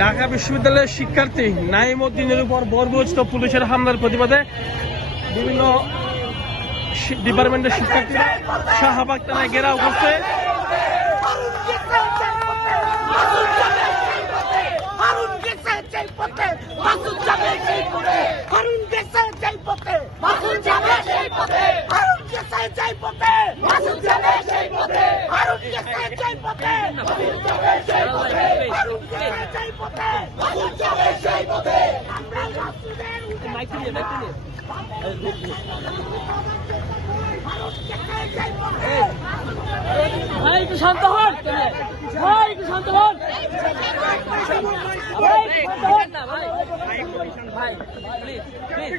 ঢাকা বিশ্ববিদ্যালয়ের শিক্ষার্থী নাঈম উদ্দিনের উপর বর্বরোচিত পুলিশের হামলার প্রতিবাদে বিভিন্ন ডিপার্টমেন্টের শিক্ষার্থীরা শাহবাগ থানায় ঘেরাও করছে। ভাই একটু শান্ত হন, ভাই একটু শান্ত হন, ভাই প্লিজ প্লিজ।